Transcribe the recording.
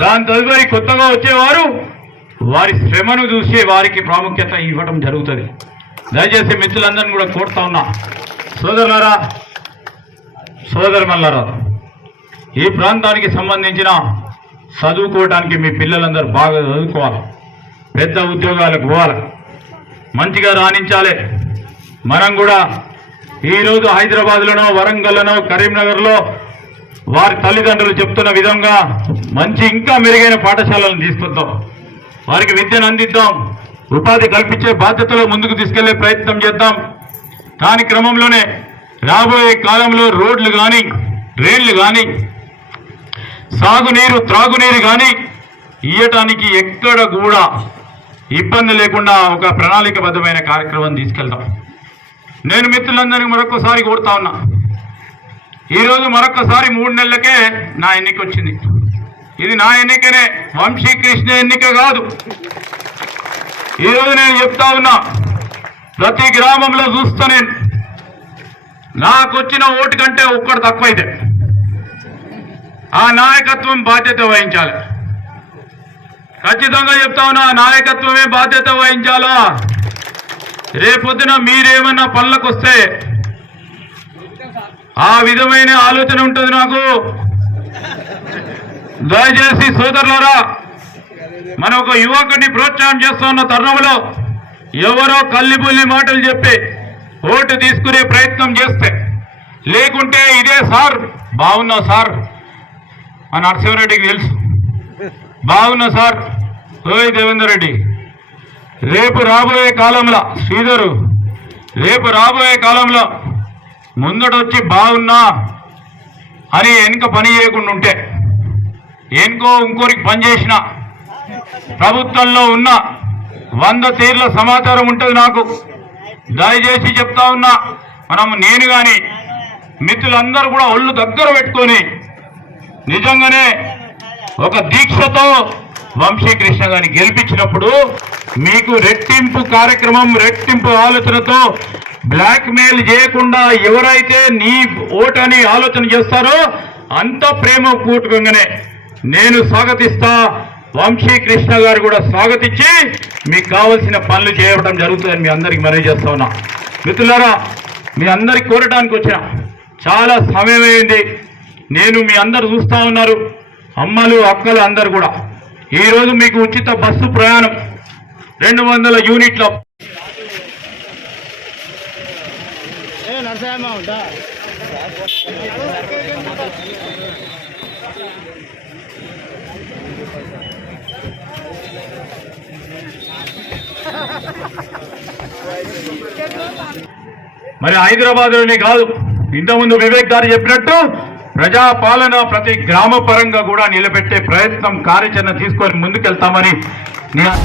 దాని తదుపరి కొత్తగా వచ్చేవారు వారి శ్రమను చూసి వారికి ప్రాముఖ్యత ఇవ్వడం జరుగుతుంది. దయచేసి మిత్రులందరినీ కూడా కోరుతా ఉన్నా. సోదరులారా సోదరుమల్లారా ఈ ప్రాంతానికి సంబంధించిన చదువుకోవడానికి మీ పిల్లలందరూ బాగా చదువుకోవాలి. పెద్ద ఉద్యోగాలకు పోవాలి. మంచిగా రాణించాలి. మనం కూడా ఈరోజు హైదరాబాద్లోనో వరంగల్లోనో కరీంనగర్లో వారి తల్లిదండ్రులు చెప్తున్న విధంగా మంచి ఇంకా మెరుగైన పాఠశాలను తీసుకొద్దాం. వారికి విద్యను అందిద్దాం. ఉపాధి కల్పించే బాధ్యతలో ముందుకు తీసుకెళ్ళే ప్రయత్నం చేద్దాం. దాని క్రమంలోనే రాబోయే కాలంలో రోడ్లు కానీ డ్రైన్లు కానీ సాగునీరు త్రాగునీరు కానీ ఇయ్యటానికి ఎక్కడ కూడా ఇబ్బంది లేకుండా ఒక ప్రణాళికబద్ధమైన కార్యక్రమం తీసుకెళ్తాం నేను మిత్రులందరినీ మరొకసారి కోరుతా ఉన్నా. ఈరోజు మరొకసారి మూడు నెలలకే నా ఎన్నిక వచ్చింది. ఇది నా ఎన్నికనే వంశీకృష్ణ ఎన్నిక కాదు. ఈరోజు నేను చెప్తా ఉన్నా ప్రతి గ్రామంలో చూస్తా నేను. నాకు వచ్చిన ఓటు కంటే ఒక్కడు తక్కువైతే ఆ నాయకత్వం బాధ్యత వహించాలి. ఖచ్చితంగా చెప్తా ఉన్నా ఆ నాయకత్వమే బాధ్యత వహించాలా? రేపొద్దున మీరేమన్నా పనులకు వస్తే ఆ విధమైన ఆలోచన ఉంటుంది నాకు. దయచేసి సోదరులారా మన ఒక యువకుడిని ప్రోత్సాహం చేస్తున్న తరుణంలో ఎవరో కల్లిబుల్లి మాటలు చెప్పి ఓటు తీసుకునే ప్రయత్నం చేస్తే లేకుంటే ఇదే సార్ బాగున్నా సార్ మా నరసింహారెడ్డికి తెలుసు. బాగున్నా సార్ ఓయ్ దేవేందర్ రెడ్డి రేపు రాబోయే కాలంలో శ్రీధరు రేపు రాబోయే కాలంలో ముందడొచ్చి బాగున్నా అని వెనుక పని చేయకుండా ఉంటే ఎనుకో ఇంకోరికి పనిచేసిన ప్రభుత్వంలో ఉన్న వంద తీర్ల సమాచారం ఉంటుంది నాకు. దయచేసి చెప్తా ఉన్నా మనం నేను కానీ మిత్రులందరూ కూడా ఒళ్ళు దగ్గర పెట్టుకొని నిజంగానే ఒక దీక్షతో వంశీకృష్ణ గారిని గెలిపించినప్పుడు మీకు రెట్టింపు కార్యక్రమం రెట్టింపు ఆలోచనతో బ్లాక్ మెయిల్ చేయకుండా ఎవరైతే నీ ఓటని ఆలోచన చేస్తారో అంత ప్రేమ పూటకంగానే నేను స్వాగతిస్తా. వంశీ కృష్ణ గారు కూడా స్వాగతించి మీకు కావలసిన పనులు చేయడం జరుగుతుందని మీ అందరికి మనవి చేస్తా ఉన్నా. మిత్రులారా మీ అందరికి కోరటానికి వచ్చిన చాలా సమయం అయింది. నేను మీ అందరు చూస్తా ఉన్నారు. అమ్మలు అక్కలు అందరు కూడా. ఈరోజు మీకు ఉచిత బస్సు ప్రయాణం. రెండు వందల యూనిట్ల నరసాయమ్మ ఉంటా మరి హైదరాబాద్లోనే కాదు ఇంతకుముందు వివేక్ గారు చెప్పినట్టు ప్రజా పాలన ప్రతి గ్రామ పరంగా కూడా నిలబెట్టే ప్రయత్నం కార్యాచరణ తీసుకొని ముందుకెళ్తామని నేను